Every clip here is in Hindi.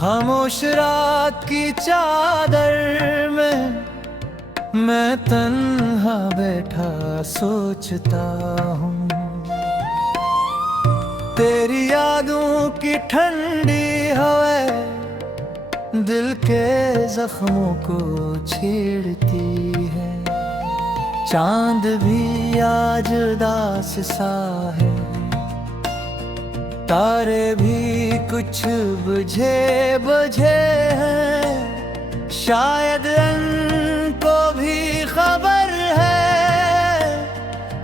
खामोश रात की चादर में मैं तन्हा बैठा सोचता हूँ। तेरी यादों की ठंडी हवा दिल के जख्मों को छेड़ती है। चांद भी आज उदास सा है, तारे भी कुछ बुझे बुझे हैं। शायद उनको भी खबर है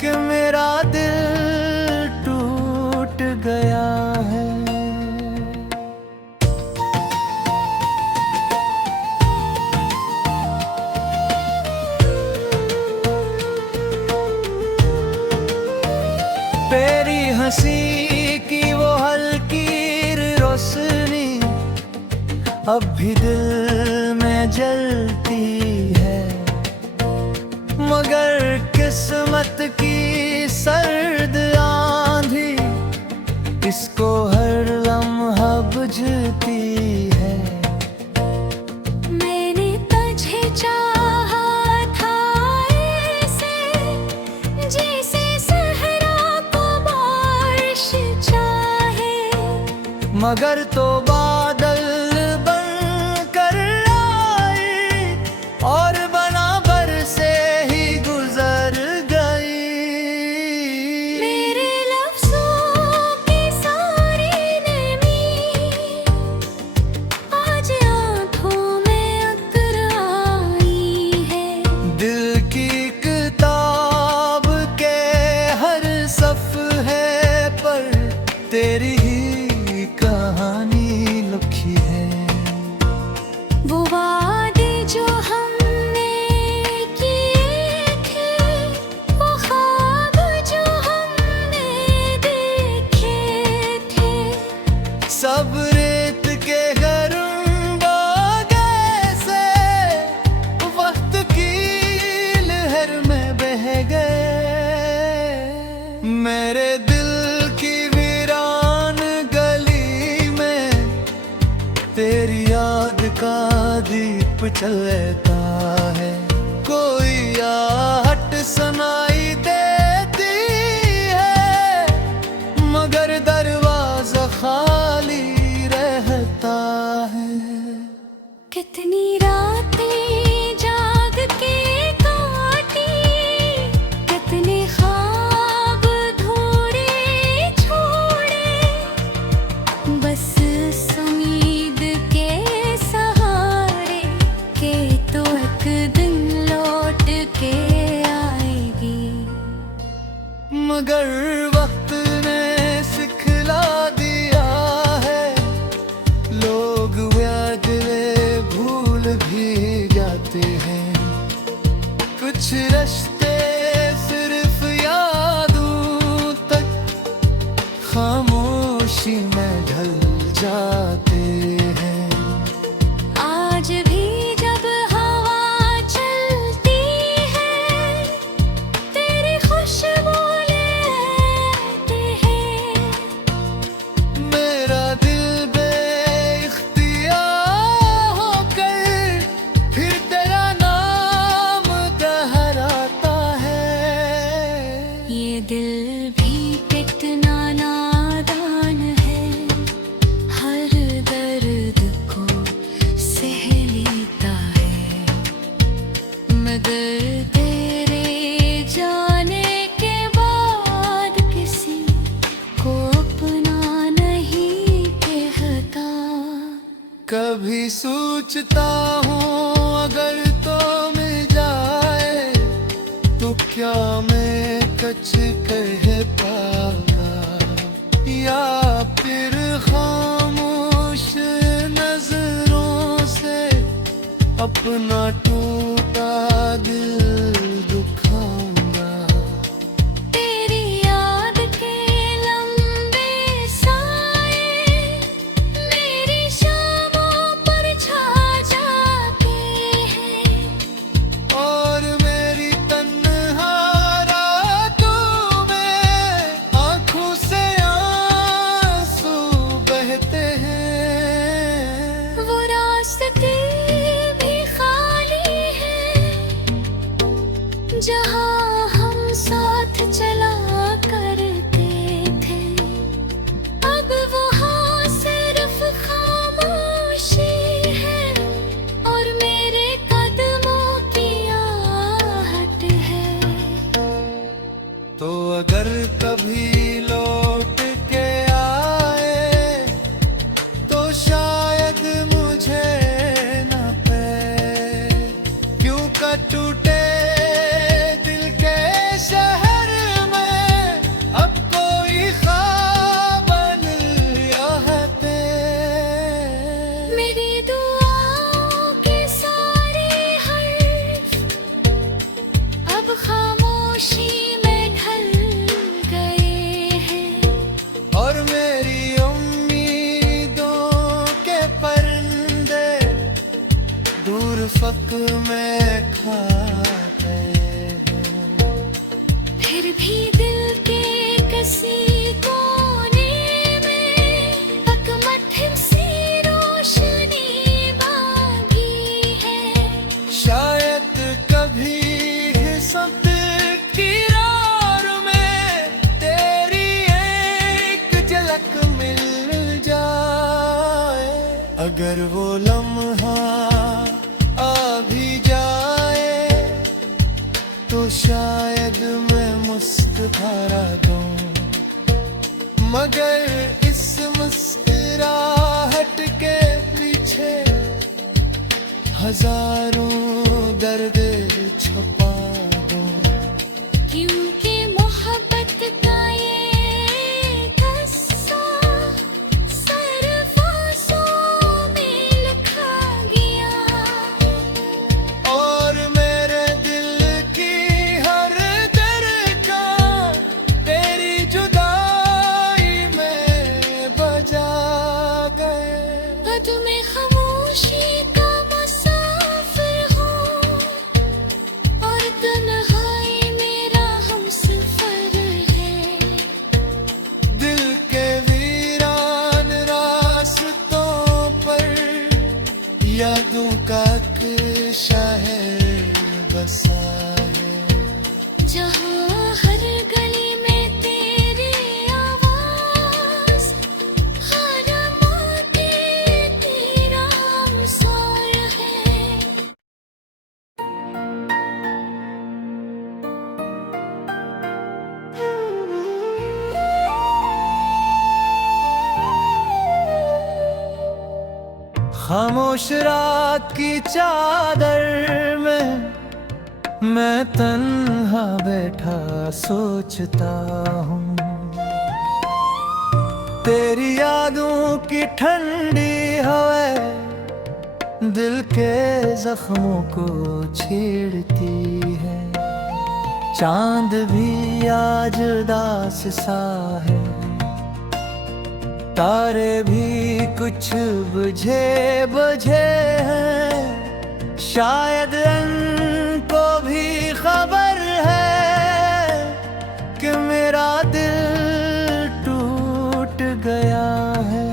कि मेरा दिल टूट गया है। तेरी हंसी की वो हल्की रोशनी अब भी दिल में जलती है, मगर किस्मत की सर्द आंधी इसको हर लम्हा बुझती है। मैंने तुझे चाहा था ऐसे जैसे सहरा को बारिश चाहे, मगर तो बादल बन कर आई और बराबर से ही गुजर गई। मेरे लफ्ज़ों की सारी नमी आज आँखों में उतर आई है। दिल की किताब के हर सफ़े पर तेरी ही कहानी लिखी है। वो वादे जो हमने किए थे, वो ख्वाब जो हमने देखे थे, सब रेत के गरुम्बों से वक्त की लहर में बह गए। मेरे दिल की वीरान गली में तेरी याद का दीप चलता है। कोई आहट सुनाई देती है, मगर दरवाजा खाली रहता है। कितनी रातें जाग के काटी, कितने ख्वाब धोरे छोड़े, बस इस उम्मीद के सहारे के तो एक दिन लौट के आएगी। मगर वक्त ने सिखला दिया है, लोग व्याजवे भूल भी जाते हैं। कुछ रिश्ते सिर्फ यादों तक खामोशी में ढल जाते हैं। आज भी जब हवा चलती है, तेरी खुशबू लेते हैं। मेरा दिल बेइख्तियार होकर फिर तेरा नाम दोहराता है। ये दिल भी कितना नादान है, हर दर्द को सह लेता है, मगर तेरे जाने के बाद किसी को अपना नहीं कहता। कभी सोचता हूँ अगर तो मिल जाए तो क्या मैं कुछ कह पाऊंगा, या फिर खामोश नजरों से अपना टूटा दिल दुखाऊंगा। तेरी याद के लंबे साए मेरी शामों पर छा जाते हैं, और मेरी तन्हा रातों में आंखों से आंसू बहते हैं। दूर फक में खा गए हैं। फिर भी दिल के किसी कोने में अकमठिन सी रोशनी बाकी है। शायद कभी किस्मत की राह में तेरी एक झलक मिल जाए। अगर वो लम्हा आ भी जाए तो शायद मैं मुस्कुरा दूं, मगर इस मुस्कुराहट के पीछे हजारों दर्द छुपा दूं। क्योंकि मोहब्बत का ये किस्सा सरफासों में लिखा गया। और मेरे दिल की हर धड़कन तेरी जुदाई में बजा गए। तुम्हें खामोशी का मुसाफिर हूँ और तन्हाई मेरा हमसफर है। दिल के वीरान रास्तों पर यादों का एक शहर बसा है। जहाँ हर गली में तेरी आवाज, हर मोती तेरा हमसार है। खामोश रात की चादर में मैं तन्हा बैठा सोचता हूँ। तेरी यादों की ठंडी हवा दिल के जख्मों को छेड़ती है। चांद भी आज उदास सा है, तारे भी कुछ बुझे बुझे हैं। शायद उनको भी खबर है कि मेरा दिल टूट गया है।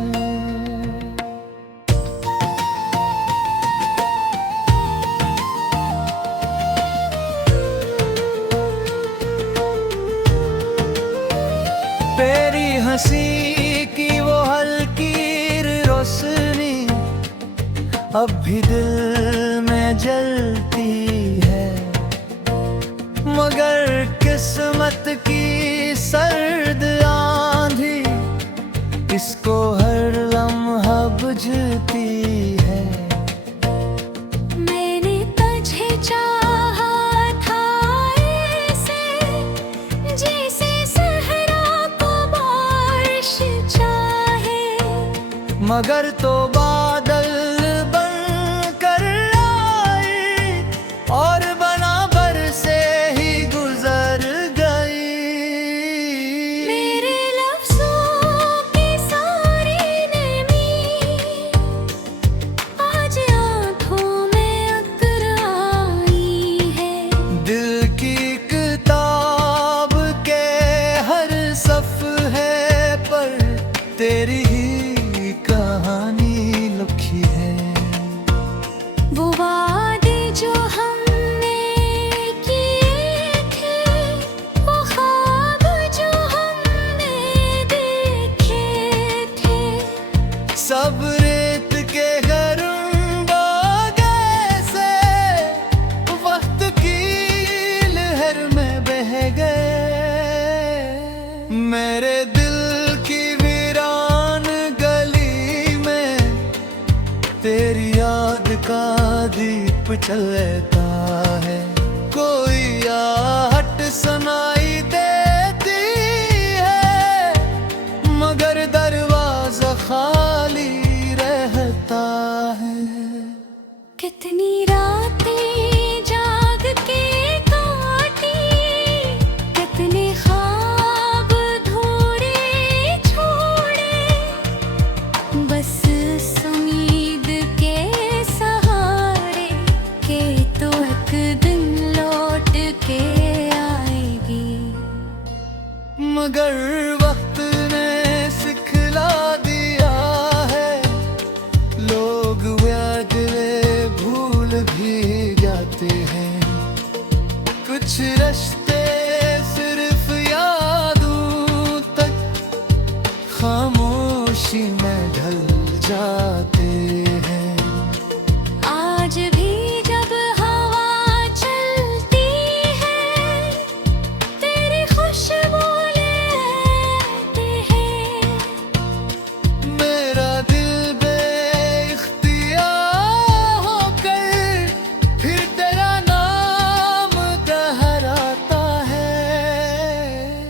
तेरी हंसी की वो हल्की रोशनी अब भी दिल में जलती है, मगर किस्मत की सर्द आंधी इसको हर लम्हा बुझती है। मैंने तुझे चाहा था ऐसे जैसे सहरा को बारिश चाहे, मगर तो बादल बन कर आई और बराबर से ही गुजर गई। मेरे लफ्ज़ों की सारी नमी आज आँखों में उतर आई है। दिल की किताब के हर सफ़े पर तेरी ही कहानी लिखी है। वो वादे जो हमने किए थे, वो ख्वाब जो हमने देखे थे, सब रेत के गरम बागे से वक्त की लहर में बह गए। मेरे दिल की वीरान गली में तेरी याद का दीप चलता है। कोई आहट सुनाई देती है, मगर दरवाजा खाली रहता है। कितनी रातें जाग के काटी, कितने ख्वाब धोरे छोड़े, बस उस उम्मीद के सहारे मगर वक्त ने सिखला दिया है, लोग व्याज भूल भी जाते हैं। कुछ रिश्ते सिर्फ यादों तक खामोशी में ढल जाते हैं। आज भी जब हवा चलती है, तेरी खुशबू लेते हैं। मेरा दिल बेइख्तियार होकर फिर तेरा नाम दोहराता है।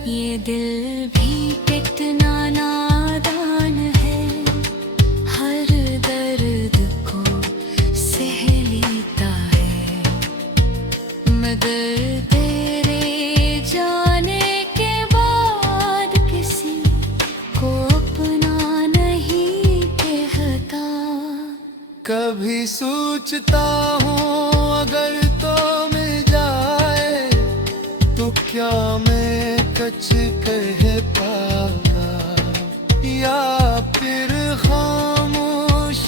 ये दिल भी कितना नादान है, हर दर्द को सह लेता है। मगर तेरे जाने के बाद किसी को अपना नहीं कहता। कभी सोचता हूँ अगर तो मिल जाए तो क्या मैं कुछ कह पाऊंगा, या फिर खामोश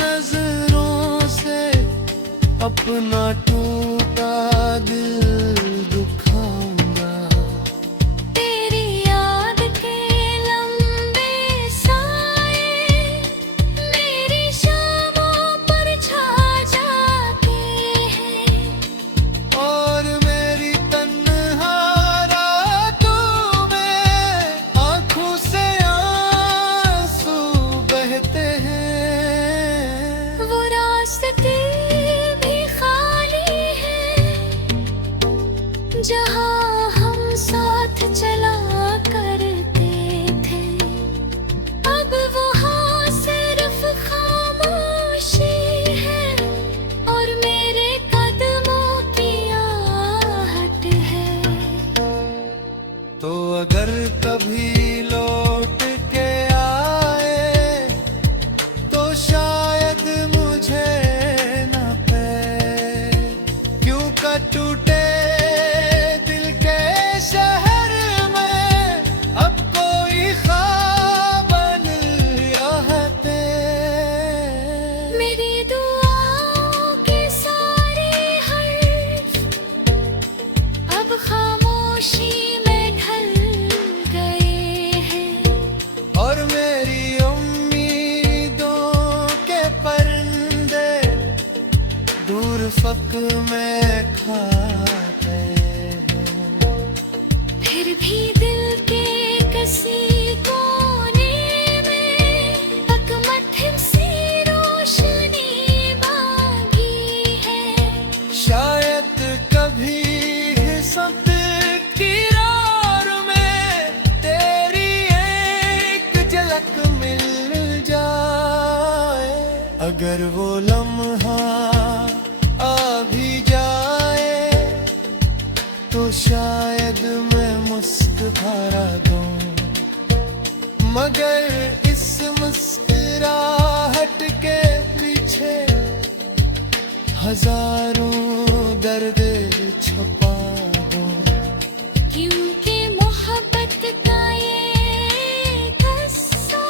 नजरों से अपना टूटा दिल दुखाऊंगा। तेरी याद के लंबे साए मेरी शामों पर छा जाते हैं। और मेरी तन्हा रातों में आंखों से आंसू बहते हैं। वो रास्ते भी खाली है जहाँ हम साथ चला करते थे। अब वहाँ सिर्फ खामोशी है और मेरे कदमों की आहट है। तो अगर कभी लौट के आए तो शायद मुझे न पाए, क्यों का टूटे दिल के शहर में अब कोई ख्वाब नहीं रहते। मेरी दुआओं के सारे हर्फ अब खामोशी में ढल गए हैं। और मेरी उम्मीदों के परिंदे दूर फक में खा गए हैं। फिर भी दिल के किसी कोने में एक मध्यम सी रोशनी बाकी है। शायद कभी किस्मत की राह में तेरी एक झलक मिल जाए। अगर वो लम्हा आ भी जाए तो शायद मैं मुस्कुरा दूं, मगर इस मुस्कुराहट के पीछे हजारों दर्द छुपा दूं। क्योंकि मोहब्बत का ये किस्सा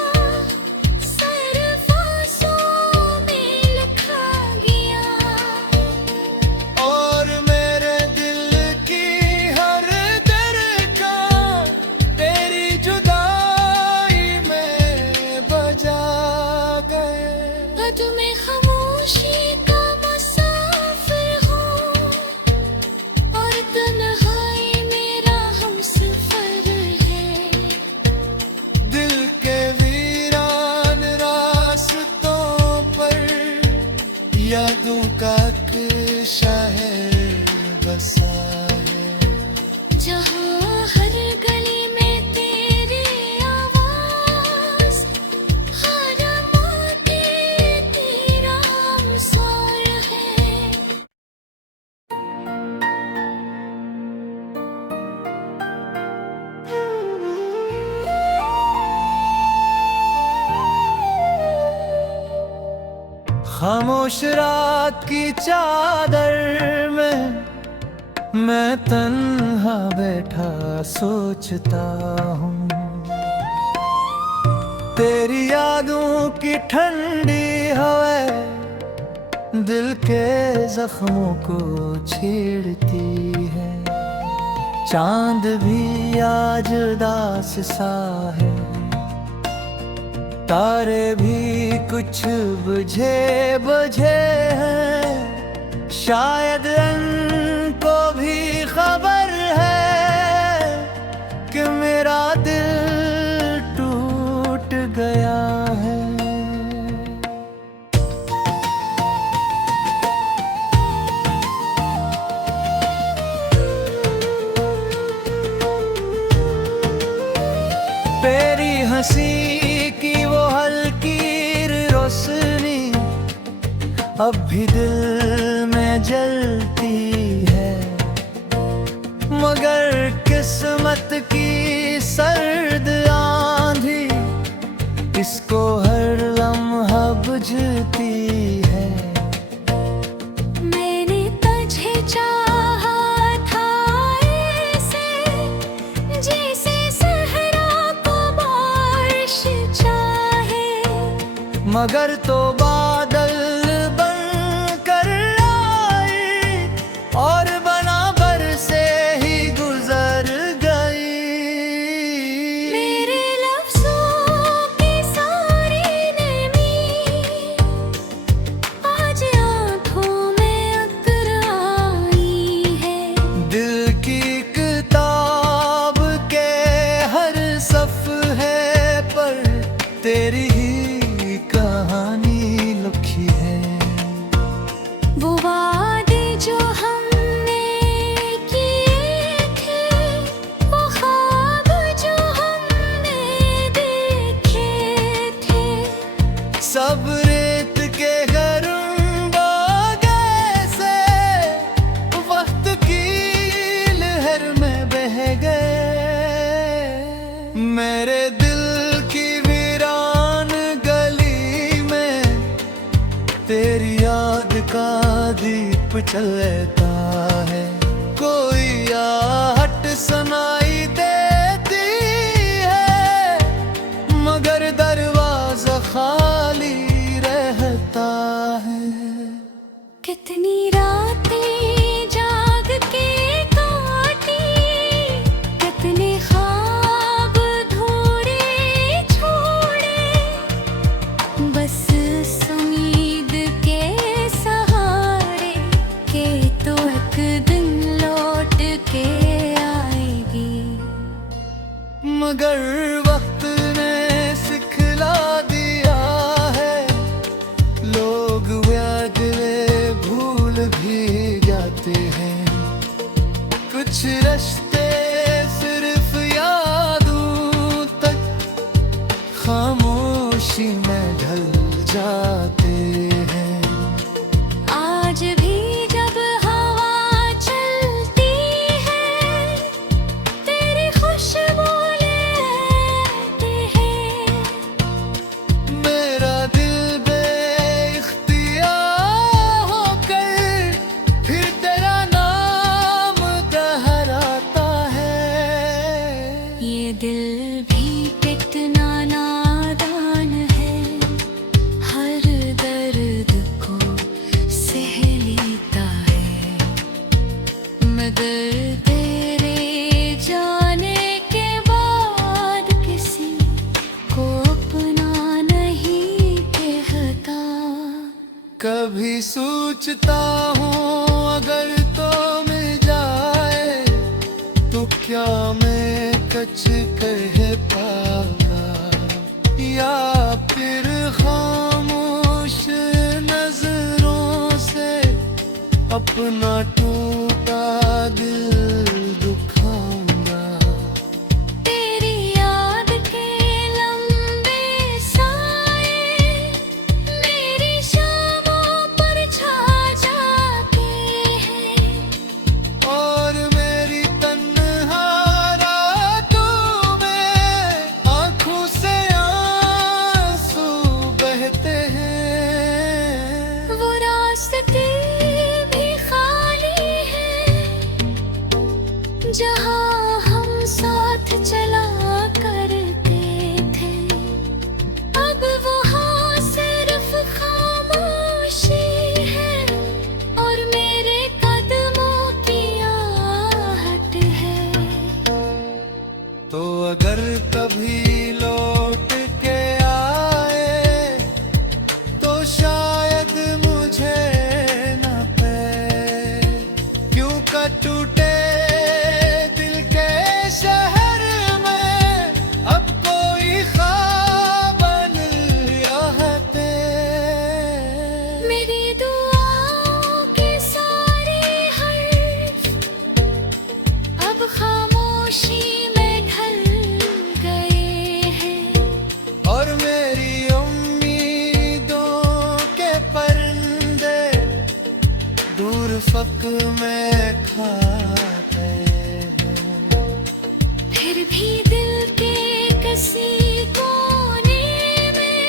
सिर्फ आंसुओं में लिखा गया। और मेरे दिल की हर धड़कन तेरी जुदाई में बजा गए। तुम्हें खामोशी का मुसाफिर हूँ और तन्हाई मेरा हमसफर है। दिल के वीरान रास्तों पर यादों का एक शहर बसा है। जहाँ हर गली में तेरी आवाज, हर मोती तेरा हमसार है। खामोश रात की चादर में मैं तन्हा बैठा सोचता हूँ, तेरी यादों की ठंडी हवा दिल के जख्मों को छेड़ती है। चांद भी आज उदास सा है, तारे भी कुछ बुझे बुझे हैं। शायद उनको भी खबर है कि मेरा दिल टूट गया है। तेरी हंसी की वो हल्की रोशनी अब भी दिल में जलती है, मगर किस्मत की सर्द आंधी इसको हर लम्हा बुझती है। मैंने तुझे चाहा था ऐसे, जैसे सहरा को बारिश चाहे, मगर तो बादल बन कर आई और बराबर से ही गुजर गई। मेरे लफ्ज़ों की सारी नमी आज आँखों में उतर आई है। दिल की किताब के हर सफ़े पर तेरी ही कहानी लिखी है। वो वादे जो हमने किए थे, वो ख्वाब जो हमने देखे थे, सब रेत के गरुम्बोगे से वक्त की लहर में बह गए। मेरे दिल की वीरान गली में तेरी याद का दीप चलता है। कोई आहट सुनाई देती है, मगर दरवाजा खाली रहता है। कितनी रातें जाग के काटी, कितने ख्वाब धूरे छोड़े, बस इस उम्मीद के सहारे के तो एक दिन लौट के आएगी। मगर वक्त ने सिखला दिया है, लोग व्याज वे भूल भी जाते हैं। कुछ रिश्ते सिर्फ यादों तक खामोशी में ढल जाते हैं। आज भी जब हवा चलती है, तेरी खुशबू लेते हैं। मेरा दिल बेइख्तियार होकर फिर तेरा नाम दोहराता है। ये दिल भी कितना नादान है, हर दर्द को सह लेता है, मगर तेरे जाने के बाद किसी को अपना नहीं कहता। कभी सोचता हूँ अगर तो मिल जाए तो क्या मैं कुछ कह पाऊंगा, या फिर खामोश नजरों से अपना टूटा दिल दुखाऊंगा। तेरी याद के लंबे साए मेरी शामों पर छा जाते हैं, और मेरी तन्हा रातों में आंखों से आंसू बहते हैं। वो रास्ते भी खाली हैं, दूर फक में खा गए हैं। फिर भी दिल के किसी कोने में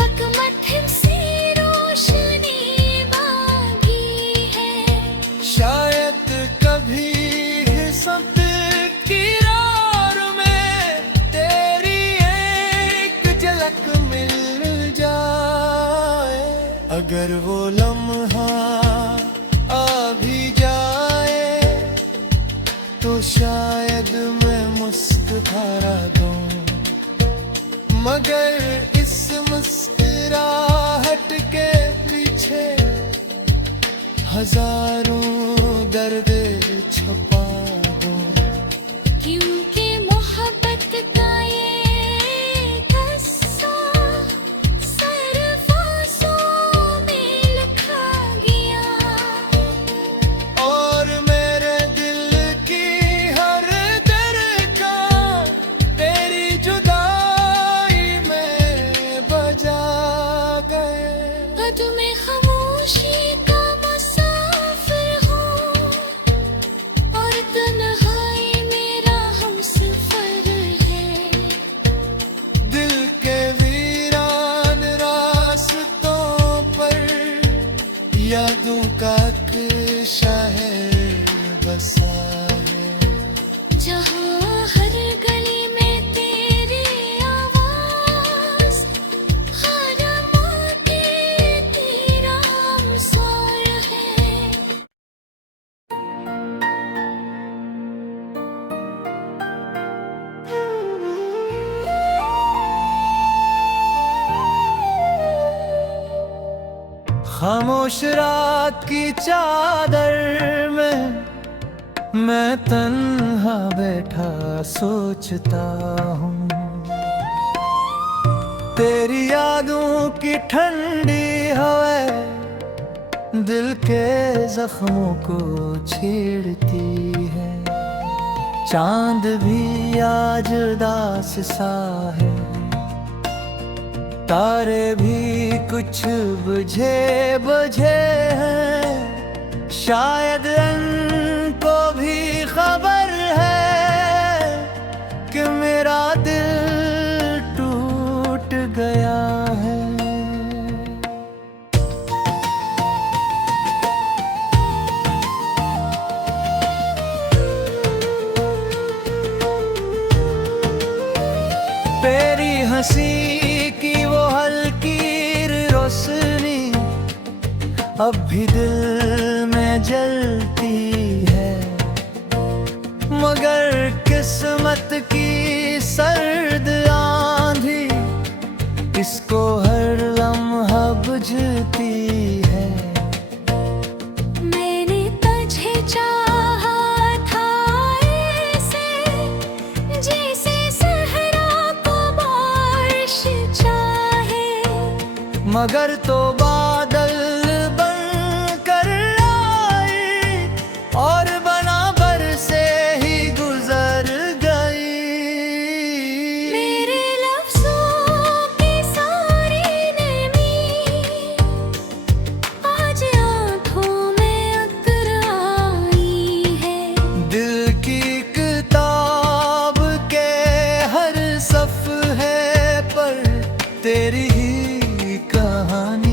तक मध्यम सी रोशनी बाकी है। शायद कभी किस्मत की राह में तेरी एक झलक मिल जाए। अगर वो लम्हा आ भी जाए तो शायद मैं मुस्कुरा दूं, मगर इस मुस्कुराहट के पीछे हजारों दर्द छुपा दूं। क्योंकि मोहब्बत का ये किस्सा सरफरोशों में लिखा गया। और मेरे दिल की हर धड़कन तेरी जुदाई में बजा गए। तुम्हें खामोशी का मुसाफिर हूँ और तन्हाई मेरा हमसफर है। दिल के वीरान रास्तों पर यादों का एक शहर बसा है। जहाँ हर गली में तेरी आवाज, हर मोती तेरा हमसफर है। खामोश रात की चादर में मैं तन्हा बैठा सोचता हूँ। तेरी यादों की ठंडी हवा दिल के जख्मों को छेड़ती है। चांद भी आज उदास सा है, तारे भी कुछ बुझे बुझे हैं। शायद उनको भी खबर है कि मेरा दिल टूट गया है। तेरी हंसी की वो हल्की रोशनी अब भी दिल में जलती है, मगर किस्मत की सर्द आंधी इसको हर लम्हा बुझती है। मैंने तुझे चाहा था ऐसे जैसे सहरा को बारिश चाहे। मगर तो बादल बन कर आई और बराबर से ही गुजर गई। मेरे लफ्ज़ों की सारी नमी आज आँखों में उतर आई है। दिल की किताब के हर सफ़े पर तेरी ही कहानी